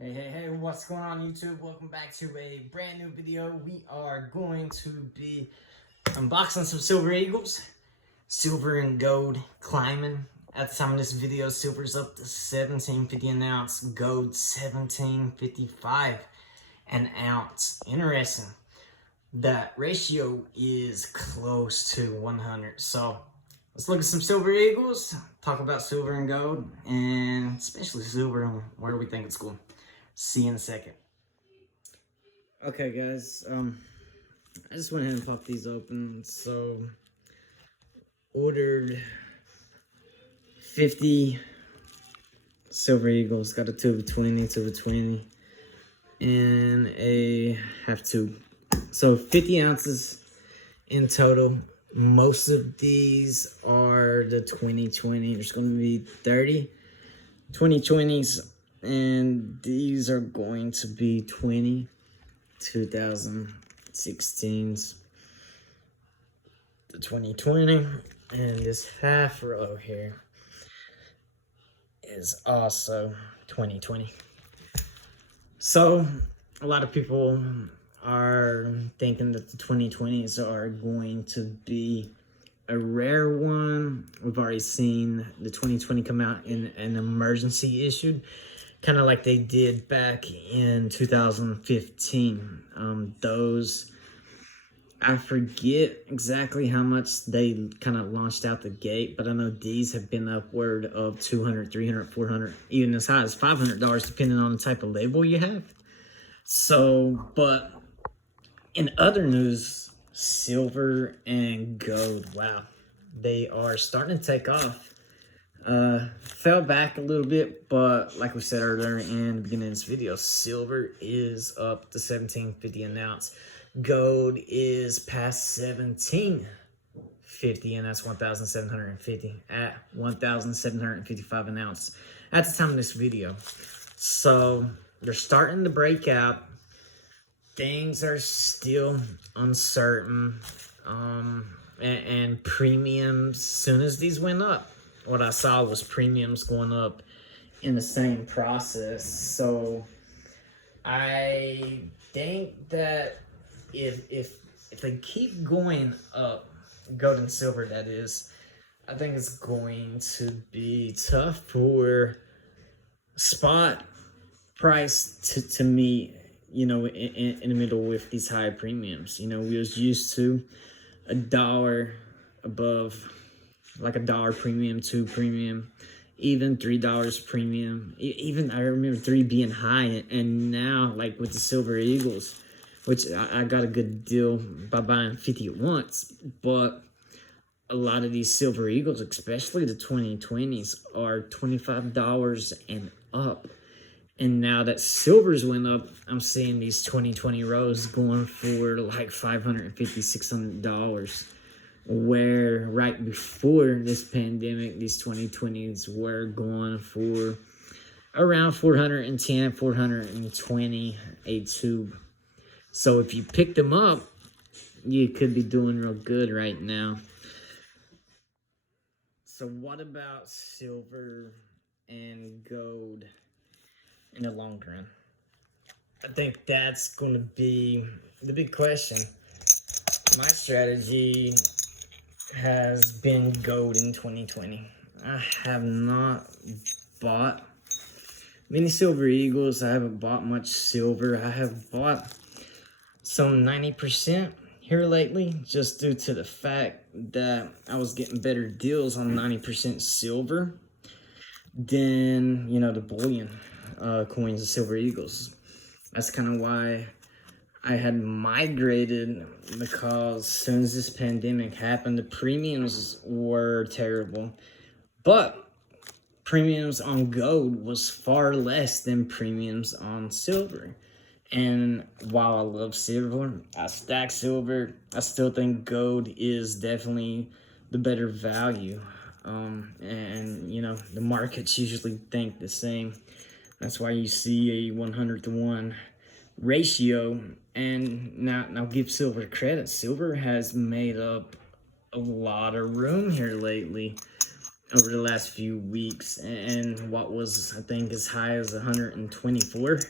Hey, what's going on YouTube? Welcome back to a brand new video. We are going to be unboxing some Silver Eagles. Silver and gold climbing. At the time of this video, silver's up to $17.50 an ounce, gold $17.55 an ounce. Interesting. That ratio is close to 100. So let's look at some Silver Eagles, talk about silver and gold, and especially silver and where we think it's going. See you in a second. Okay, guys. I just went ahead and popped these open. So, ordered 50 Silver Eagles. Got a tube of 20, and a half tube. So 50 ounces in total. Most of these are the 2020. There's going to be 30 2020s. And these are going to be 2016s. The 2020. And this half row here is also 2020. So, a lot of people are thinking that the 2020s are going to be a rare one. We've already seen the 2020 come out in an emergency issue, kind of like they did back in 2015. Those, I forget exactly how much they kind of launched out the gate, but I know these have been upward of $200, $300, $400, even as high as $500, depending on the type of label you have. So, but in other news, silver and gold, wow, they are starting to take off. Fell back a little bit, but like we said earlier in the beginning of this video, silver is up to $17.50 an ounce. Gold is past $17.50, and that's $1,750 at $1,755 an ounce at the time of this video. So they're starting to break out. Things are still uncertain, and premiums, as soon as these went up, what I saw was premiums going up in the same process. So I think that if they keep going up, gold and silver that is, I think it's going to be tough for spot price to meet, you know, in the middle with these high premiums. You know, we was used to $1 above, like $1 premium, $2 premium, even $3 premium. Even I remember 3 being high, and now, like with the Silver Eagles, which I got a good deal by buying 50 at once, but a lot of these Silver Eagles, especially the 2020s, are $25 and up. And now that silvers went up, I'm seeing these 2020 rows going for like $550, $600. Where right before this pandemic, these 2020s were going for around $410, $420 a tube. So if you picked them up, you could be doing real good right now. So what about silver and gold in the long run? I think that's going to be the big question. My strategy has been gold in 2020. I have not bought many Silver Eagles. I haven't bought much silver. I have bought some 90% here lately, just due to the fact that I was getting better deals on 90% silver than, you know, the bullion coins of Silver Eagles. That's kind of why I had migrated, because as soon as this pandemic happened, the premiums were terrible. But premiums on gold was far less than premiums on silver. And while I love silver, I stack silver, I still think gold is definitely the better value. And, you know, the markets usually think the same. That's why you see a 100-to-1 ratio. And now give silver credit. Silver has made up a lot of room here lately over the last few weeks, and what was, I think, as high as 124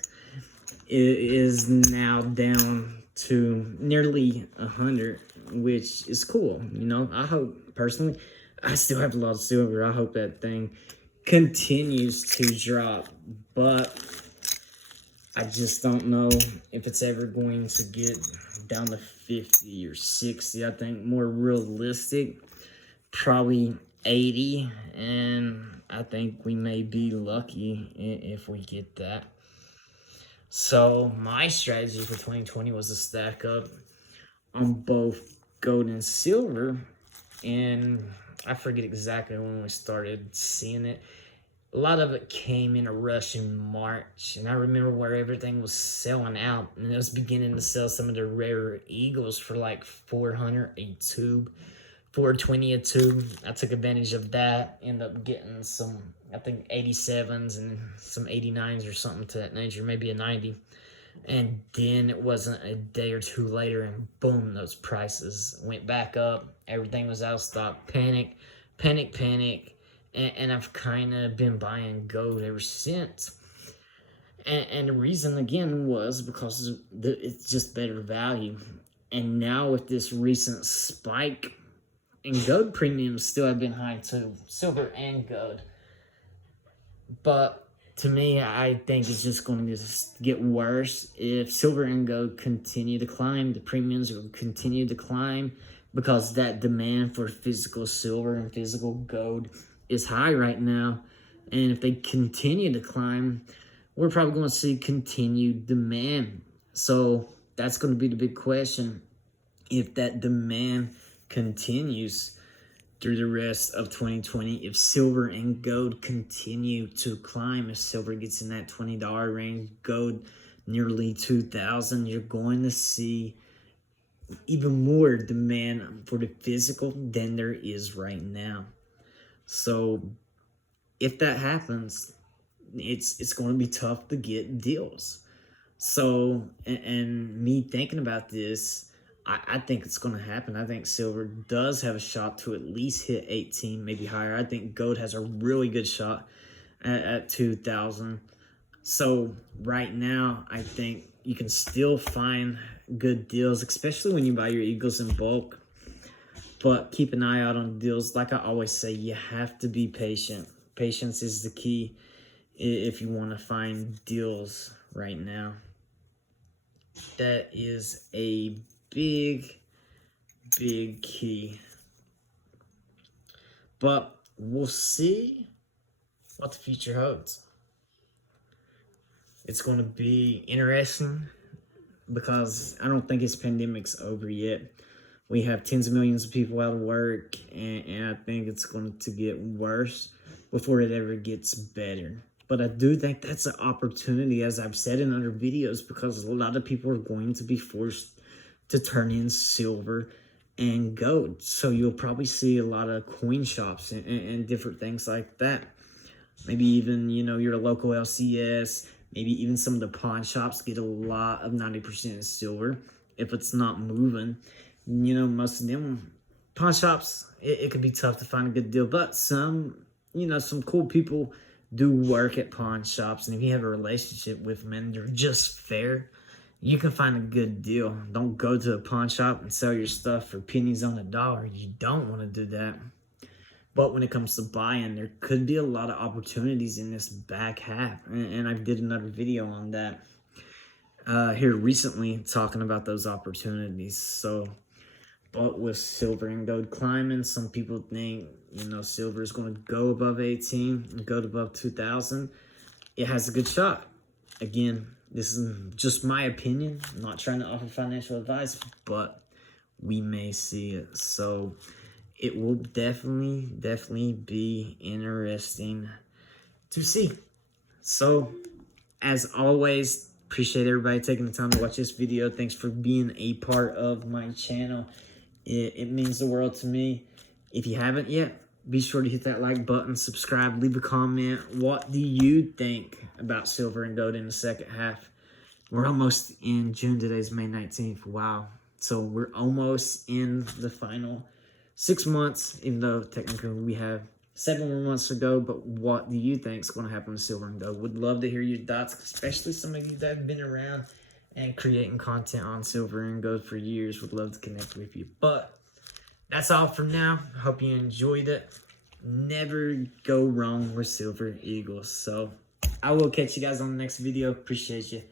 is now down to nearly 100, which is cool. You know, I hope, personally, I still have a lot of silver. I hope that thing continues to drop, but I just don't know if it's ever going to get down to 50 or 60. I think more realistic, probably 80, and I think we may be lucky if we get that. So my strategy for 2020 was to stack up on both gold and silver, and I forget exactly when we started seeing it. A lot of it came in a rush in March, and I remember where everything was selling out, and it was beginning to sell some of the rare eagles for like 400 a tube, 420 a tube. I took advantage of that, ended up getting some, I think, 87s and some 89s or something to that nature, maybe a 90. And then it wasn't a day or two later, and boom, those prices went back up. Everything was out of stock. Panic, panic, panic. And I've kind of been buying gold ever since. And the reason, again, was because it's just better value. And now with this recent spike, and gold premiums still have been high too, silver and gold. But to me, I think it's just going to get worse. If silver and gold continue to climb, the premiums will continue to climb because that demand for physical silver and physical gold is high right now. And if they continue to climb, we're probably going to see continued demand. So that's going to be the big question. If that demand continues through the rest of 2020, if silver and gold continue to climb, if silver gets in that $20 range, gold nearly 2,000, you're going to see even more demand for the physical than there is right now. So if that happens, it's going to be tough to get deals. So, and me thinking about this, I think it's going to happen. I think silver does have a shot to at least hit 18, maybe higher. I think gold has a really good shot at 2,000. So right now, I think you can still find good deals, especially when you buy your Eagles in bulk. But keep an eye out on deals. Like I always say, you have to be patient. Patience is the key if you want to find deals right now. That is a big key. But we'll see what the future holds. It's going to be interesting because I don't think this pandemic's over yet. We have tens of millions of people out of work, and I think it's going to get worse before it ever gets better. But I do think that's an opportunity, as I've said in other videos, because a lot of people are going to be forced to turn in silver and gold. So you'll probably see a lot of coin shops and different things like that. Maybe even, you know, your local LCS, maybe even some of the pawn shops get a lot of 90% silver if it's not moving. You know, most of them pawn shops, it could be tough to find a good deal, but some, you know, some cool people do work at pawn shops, and if you have a relationship with them and they're just fair, you can find a good deal. Don't go to a pawn shop and sell your stuff for pennies on the dollar. You don't want to do that. But when it comes to buying, there could be a lot of opportunities in this back half, and I did another video on that here recently, talking about those opportunities. So, but with silver and gold climbing, some people think, you know, silver is going to go above 18 and go above 2,000. It has a good shot. Again, this is just my opinion. I'm not trying to offer financial advice, but we may see it. So it will definitely be interesting to see. So, as always, appreciate everybody taking the time to watch this video. Thanks for being a part of my channel. It means the world to me. If you haven't yet, be sure to hit that like button, subscribe, leave a comment. What do you think about silver and gold in the second half? We're almost in June. Today's May 19th. Wow. So we're almost in the final 6 months, even though technically we have 7 more months ago, but what do you think is going to happen with silver and gold? Would love to hear your thoughts, especially some of you that have been around and creating content on silver and gold for years. Would love to connect with you. But that's all for now. Hope you enjoyed it. Never go wrong with silver eagles. So I will catch you guys on the next video. Appreciate you.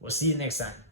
We'll see you next time.